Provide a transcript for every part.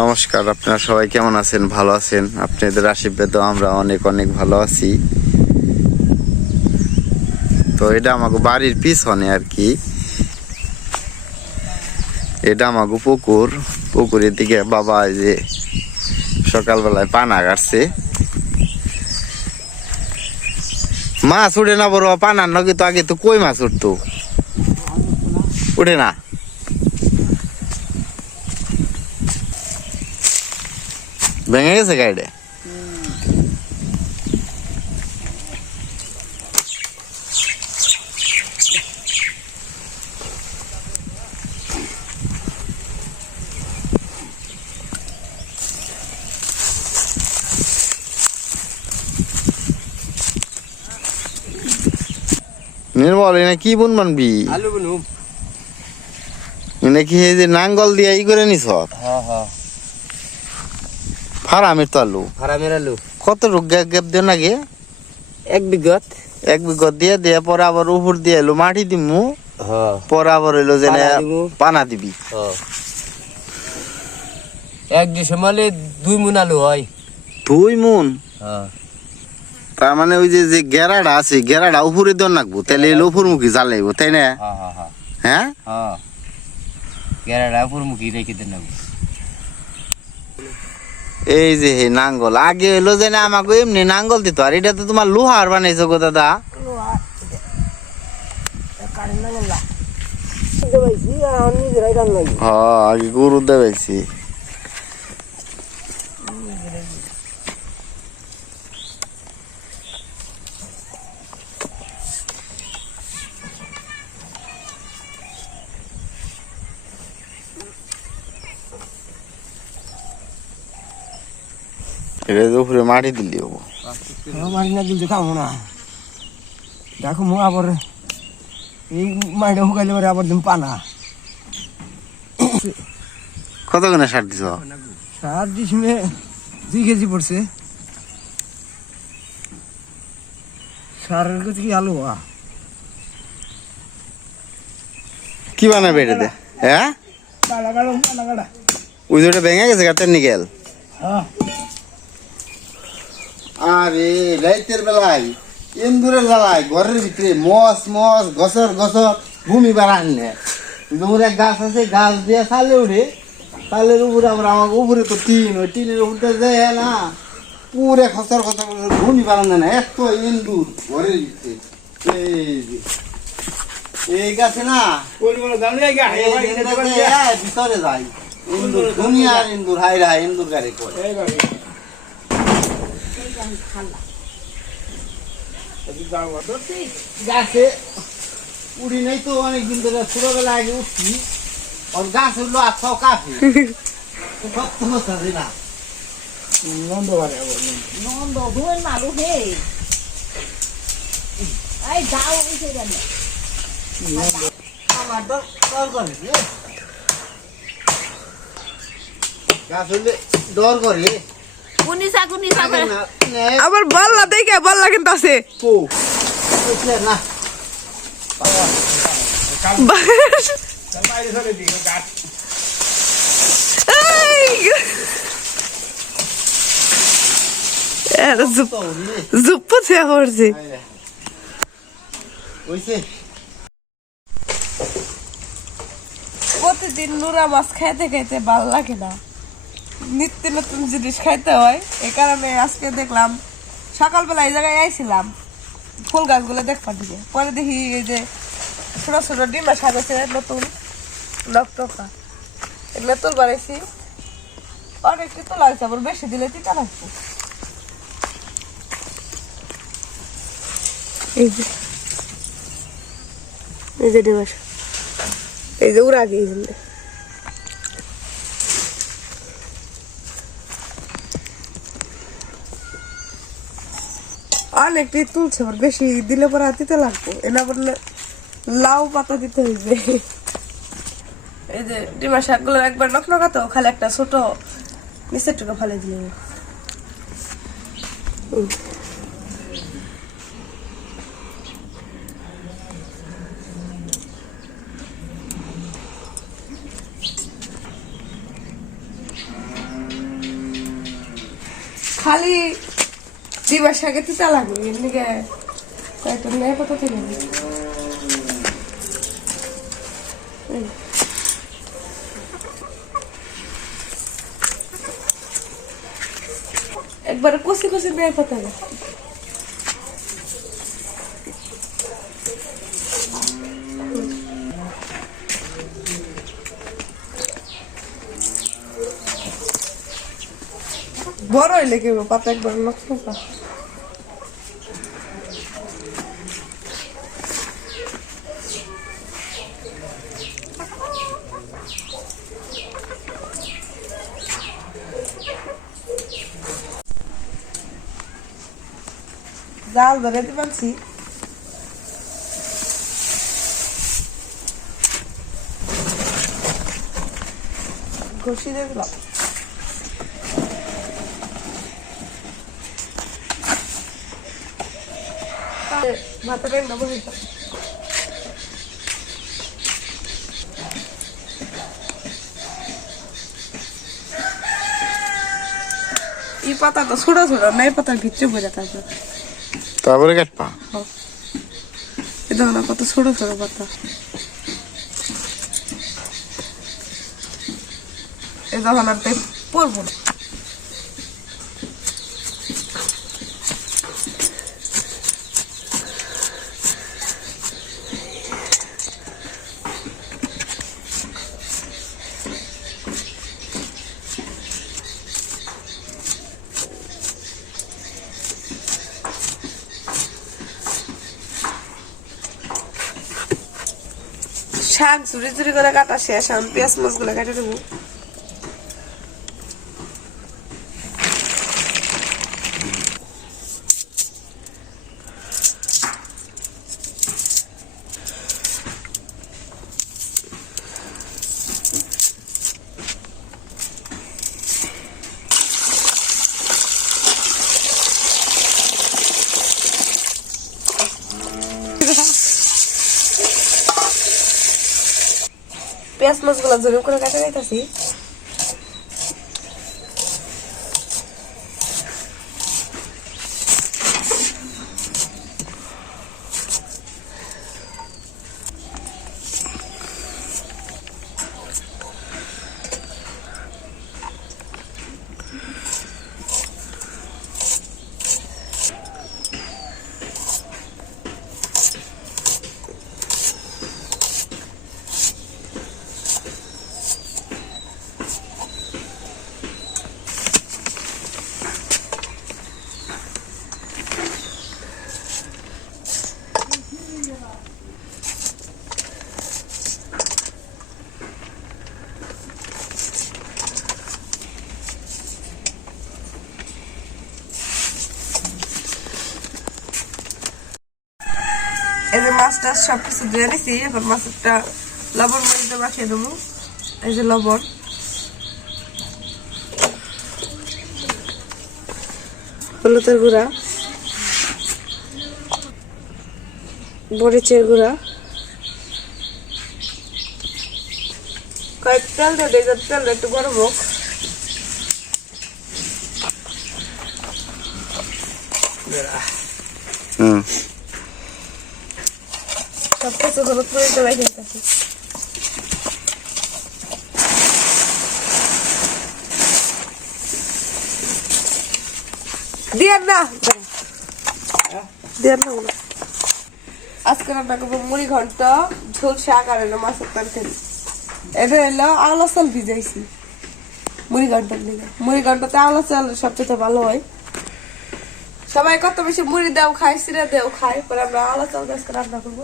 নমস্কার, আপনারা সবাই কেমন আছেন? ভালো আছেন? আপনাদের আশীর্বাদে আমরা অনেক অনেক ভালো আছি। তো এটা আমাকে বাড়ির পিছনে আর কি। এটা আমাকে পুকুর। পুকুরের দিকে বাবা যে সকালবেলায় পানা কাটছে মাছ উঠে না বড়, পানার নকি তো আগে তো কই মাছ উঠতো? উঠে না। ভেঙে গেছে গাড়িটা? নির্মল এনে কি বুন মানবি আলু বুনুম এনে কি এই যে নাঙ্গল দিয়ে ই করে নিছ? ফারামের তো আলু ফারামের আলু কত রোগ গ্যাপ গ্যাপ দিয়ে নাকি? এক বিঘত। এক বিঘত দিয়ে দিয়ে পরে আবার উপর দিয়ে এলো মাটি দিমু। হ্যাঁ। পরে আবার এলো যে পানা দিবি। হ্যাঁ। এক ডিসেম্বরে দুই মুন আলু হয়। দুই মুন? হ্যাঁ। তার মানে ওই যে যে গেরাটা আছে গেরাটা উপরে দেওয়ার নাকবো। তাহলে এলো উপর মুখী জ্বালাইবো তাই না? হ্যাঁ? হ্যাঁ। গেরাটা উপর রেখে দেন এই যে হে নাঙ্গল আগে এলো যে না আমাকে এমনি নাঙ্গল দিত আর এটা তো তোমার লোহার বানাইছো গো দাদা। হ্যাঁ আগে গরু দেবেছি এটা তো উপরে মাটি দিলি হব মাটি না দিলে খাব না। দেখো মু আবার এই মাটিটা শুকাইলে পরে আবার দিন পানা। কত করে সার দিছ? সার ডিসমে দুই কেজি পড়ছে। সারের কাছে কি আলু কি বানাবে হ্যাঁ? কালো কালা কালা ওই দুটো ভেঙে গেছে গাতের নিকেল? হ্যাঁ। আরে রাইতের বেলায় ইন্দুরে জ্বালায় ঘরের ভিতরে মস মস গছর গছর ভূমি বাড়ান নে। দূর গাছ আছে গাছ দিয়ে সালে উঠে সালের উপরে আমরা আমার উপরে তো টিন ওই টিনের উপরে যায় না। পুরে খসর খসর ভূমি বাড়ান না এত ইন্দুর ঘরের ভিতরে। এই। এই গাছে না ভিতরে যায় ইন্দুর দুনিয়ার ইন্দুর হাই রাই ইন্দুর গাড়ি করে গাছে উড়ি নাই তো অনেকদিন ধরে ছোটবেলা আগে উঠছি ওর গাছ উঠল আর সব কাফি সত্য কথা না নন্দ বারে নন্দ ধুয়েন মালু হে এই যাও উঠে গেল আমার তো ডর করে গাছ উঠলে ডর করে। আবার বললা দেখে বললা কিন্তু আছে। জুপ্পু করছে প্রতিদিন নুরা মাছ খাইতে খাইতে ভালো লাগে না নিত্য নতুন জিনিস খাইতে হয়। এই কারণে আজকে দেখলাম, সকালবেলা এই জায়গায় আইছিলাম, ফুল গাছগুলো দেখবার দিকে। পরে দেখি এই যে ছোট ছোট ডিমা আছে, নতুন এগুলো তুল বাড়াইছি অনেকটি তোলা হয়েছে, আবার বেশি দিলে তিতা লাগছে এই যে এই যে ডিমা শাক এই যে উড়া গিয়েছিল অনেকটাই তুলছে আবার, বেশি দিলে পরে হাতিতে লাগবো। এনে আবার লাউ পাতা দিতে হইবে। এই যে ডিমা শাকগুলো একবার নকনকাতো খালি একটা ছোট নিচের টুকু ফেলে দিলে খালি দিবার শাকে তিতা লাগে এমনিকে কয়েকটা নেই কত থেকে একবারে কষি কষি নেই পাতা বড় হইলে কি পাতা একবার নষ্ট জাল ধরে দিতে পারছি ঘষি দিয়ে দিলাম ভাতটা নেব এই পাতাটা ছোট ছোট না এই পাতার ভিতরে বোঝা থাকবে তারপরে কাটবা। দেখো না কত ছোট ছোট পাতা। এই দেখো না পড়ব ঝুড়ি ঝুড়ি করে কাটা শেষ আমি পেঁয়াজ মাছগুলো কেটে দেবো। পেঁয়াজ মাছগুলো ঝুড়ি করে কেটে নিতেছি এই যে মাছটা সব কিছু ধুয়ে নিছি এখন মাছটা লবণ মরিচে মাখিয়ে দেবো। এই যে লবণ। হলুদের গুঁড়া। মরিচের গুঁড়া। কয়েক তেল দিয়ে যাতে তেলটা একটু গরম হোক। হুম। সব হলুদ মরিচে মাখিয়ে নিতেছি দিয়েন না। দিয়েন না আজকে রান্না করব মুড়ি ঘন্ট, ঝোল শাক আর এলো মাছের তরকারি। এটা এলো আওলা চাল ভিজাইছি। মুড়ি ঘণ্টার দিকে মুড়ি ঘন্টাতে আওলা চাল সবচেয়ে ভালো হয়। সবাই কত বেশি মুড়ি দেও খায়, সিরা দেও খায়, পরে আমরা আওলা চাল আজকে রান্না করব।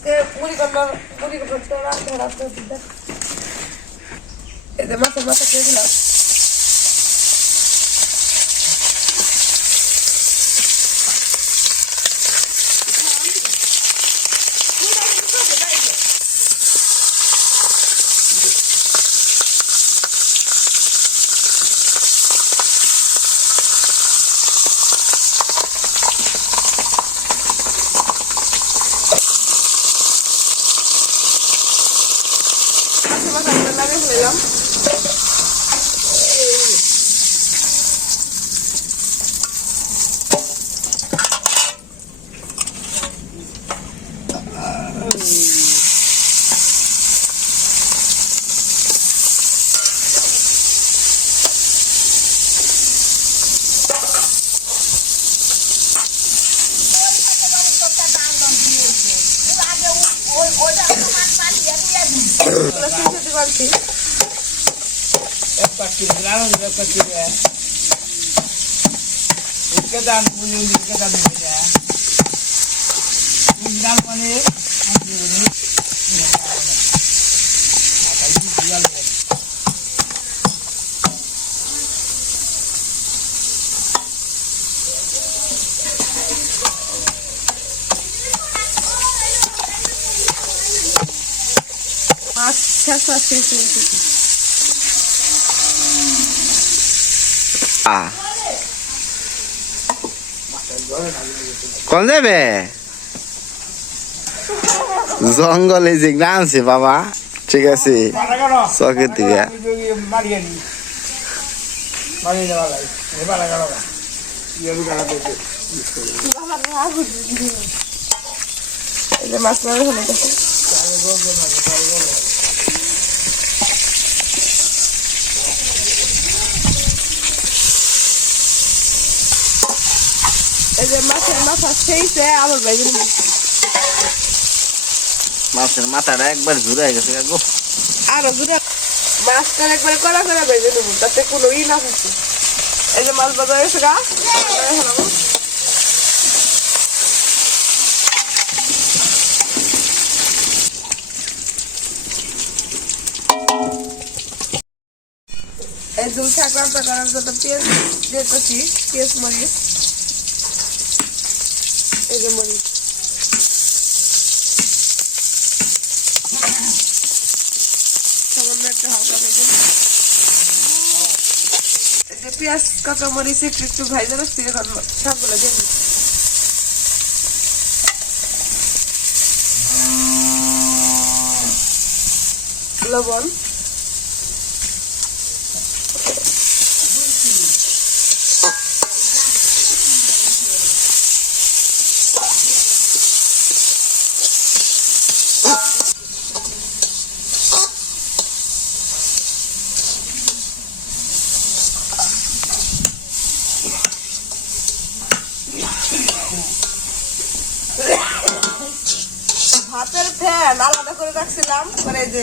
আজকে মুড়ি ঘন্ট মুড়ি ঘন্ট রাত্রে রাত্রে এই যে মাছের মাথা দিয়ে लहसुन से दीवार की एक पट्टी लाल एक पट्टी है इसके दाम मुझे इसके दाम मिल गया इस दाम पनीर हम दीवार কোন যাবে? জঙ্গলে যে নামছে বাবা ঠিক আছে চকের দিকে। মারিয়ানি মারিয়ে দেওয়া যায় এবার লাগানো ইয়ালু গাড়া দিতে এই যে মাছ মারা হলো দেখো এই যে মাছের মাথা সেইছে বাইরে নিয়ে মাছের মাথাটা একবার ঝুরে গেছে গো। আরও দূরে মাছটার একবারে কড়া করে বেজে নেব তাতে কোনো ই না থাকে। এই যে মাছ বাজার এসে গা। এই দুল রান্না করার জন্য পেঁয়াজ দিতেছি পেঁয়াজ মরিচ। যে মরিচ সামান্য একটা হালকা ভেজে যে পেঁয়াজ, কাঁচা মরিচ, একটু একটু ভাইজে রাখছি এখন সবগুলো দিয়ে দিই। লবণ ভাতের ফ্যান আলাদা করে রাখছিলাম পরে এই যে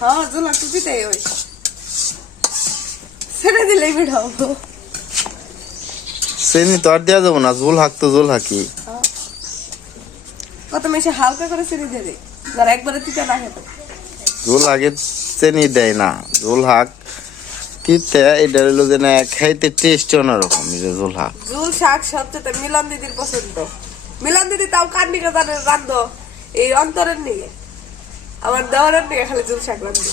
হ্যাঁ জোলা টুপিটাই ওই। ছেড়ে দিলেই বিড়াবো সেনি তো আর দেওয়া যাব না জোল ঝোল হাঁকতো ঝোল হাঁকি। কত মেশে হালকা করে ছেড়ে দিয়ে দেয় যারা একবারে তিতা না খেতে। ঝোল হাঁকে চেনি দেয় না ঝোল হাঁক। তিতে এটা হইল যে না খাইতে টেস্ট অন্যরকম যে ঝোল হাঁক। জুল শাক সবচেয়ে মিলন দিদির পছন্দ। মিলন দিদি তাও কার নিকে জানে রান্ধ এই অন্তরের নিকে আমার খালি রান্ধি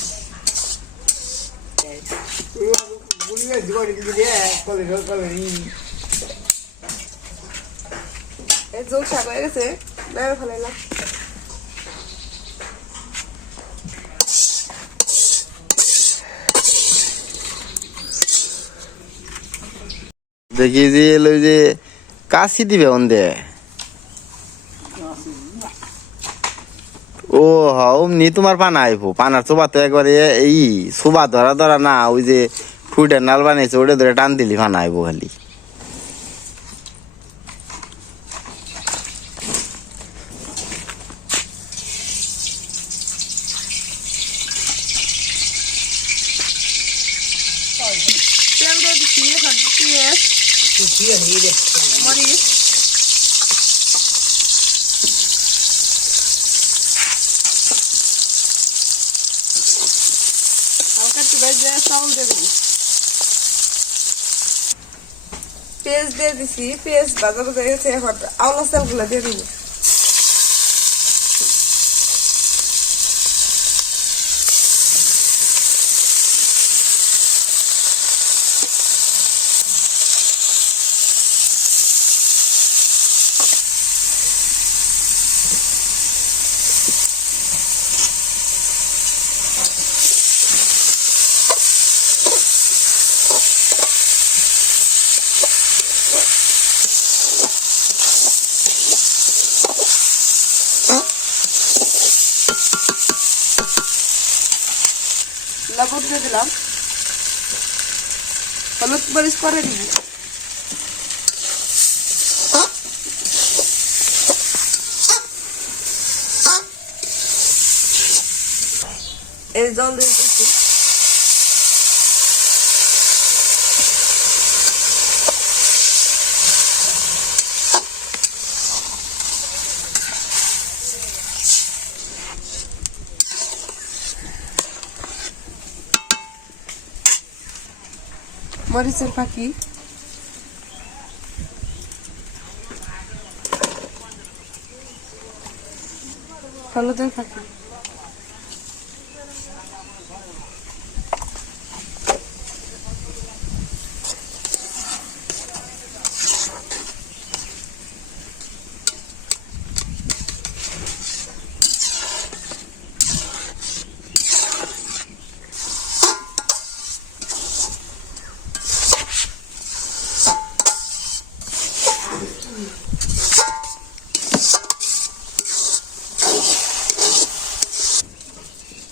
বুড়িয়ে জোর দিয়ে কলে এই জুল শাক হয়ে গেছে নেমে ফেলাইলাম দেখি যে এলো যে কাশি দিবে অন্দে। ও হা অমনি তোমার পানা আইবো। পানার চোবা তো একবারে এই সোবা ধরা ধরা না, ওই যে ফুটের নাল বানিয়েছে, ওটা ধরে টান দিলি, পানা আইবো খালি তেল দিয়ে দিচ্ছি এখন পেঁয়াজ মরিচ হালকা একটু ভেজে চাউল দিয়ে দিবি। পেঁয়াজ দিয়ে দিছি, পেঁয়াজ ভাজা ভাজা গেছে এখন আওলা চালগুলো দিয়ে দিবি। লবণ দিয়ে দিলাম। হলুদ মরিচ করে দিব এই জল দিয়ে দিচ্ছি মরিচের পাখি হলুদের ফাঁকি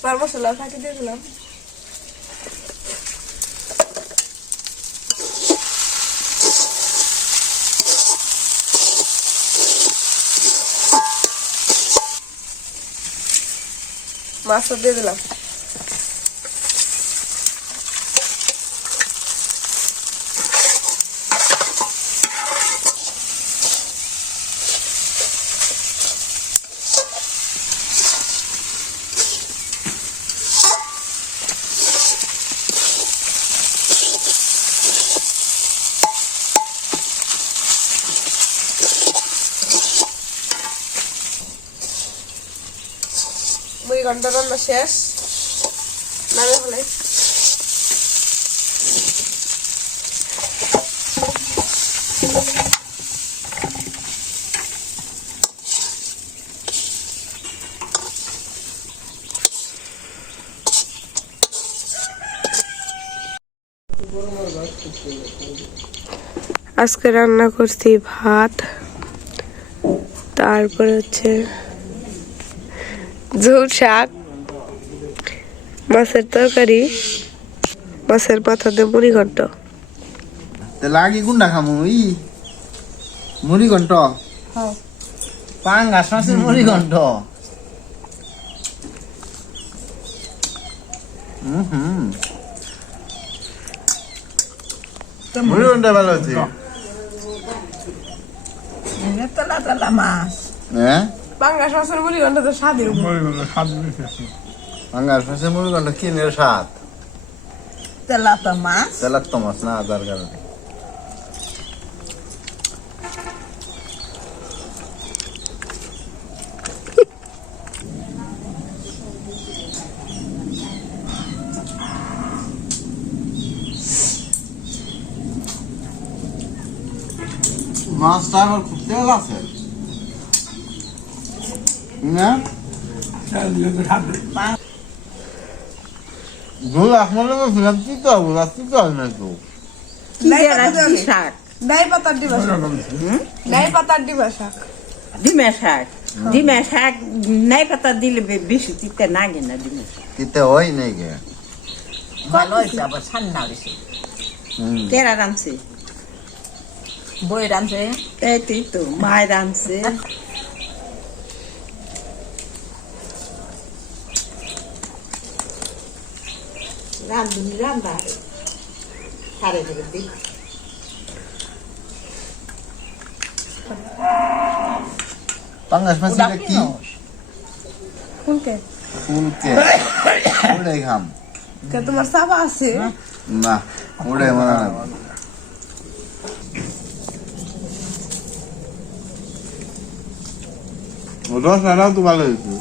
বার মশলা ফাঁকি দিয়ে দিলাম মাছটা দিয়ে দিলাম ঘণ্টা রান্না শেষ। নামে হলে। আজকে রান্না করছি ভাত তারপরে হচ্ছে ঝোল শাক মাছের তরকারি মাছের পাতা দিয়ে মুড়ি ঘন্ট। তে লাগি গুন্ডা খামু ই মুড়ি ঘন্ট। পাঙ্গাস মাছের মুড়ি ঘন্ট। হুম হুম মুড়ি ঘণ্টা ভালো আছে। তলা তলা মাছ। হ্যাঁ? পাঙ্গাস মাছের মুড়ি ঘন্ট তো স্বাদের উপর পাঙ্গাস মাছের মুড়ি ঘন্ট কিনের স্বাদ? মাছ। তেলার তো মাছ না কারণে। মাছটা আবার খুব তেল আছে। ডিমে শাক? ডিমে শাক। নাই পাতা দিলে বেশি তিতে নাগে না ডিমে শাক। কিতে হয় নাই গে। ভালো হয়েছে আবার ঠান্ডা হয়েছে কেরা রাঁধছে? বই রাঁধছে? এই তুই তো মায় রাঁধছে। রান্ধুনি রান্ধা সারে দেবে দেখ পাঙ্গাস মাছ এটা কি? কোনকে ফুলকে? ওটাই খাম। কে তোমার সাবা আছে? না ওটাই মনে হয় রস আনাও তো ভালো হয়েছে।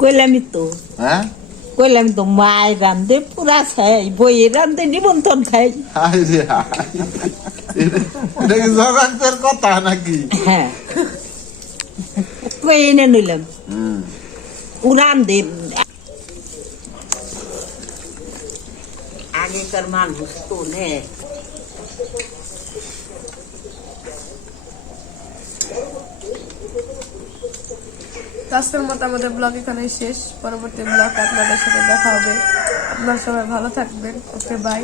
কইলামি তো। হ্যাঁ? কইলাম তো মায় রান্ধে পুরা খাই বইয়ে রান্ধে নিমন্ত্রণ খাই। জগাতের কথা নাকি? হ্যাঁ। কই এনে নিলাম। উড়ান দে আগেকার মানুষ তো নে আজকের মতো আমাদের ব্লগ এখানে শেষ। পরবর্তী ব্লগ আপনাদের সাথে দেখা হবে। আপনার সবাই ভালো থাকবেন। Okay bye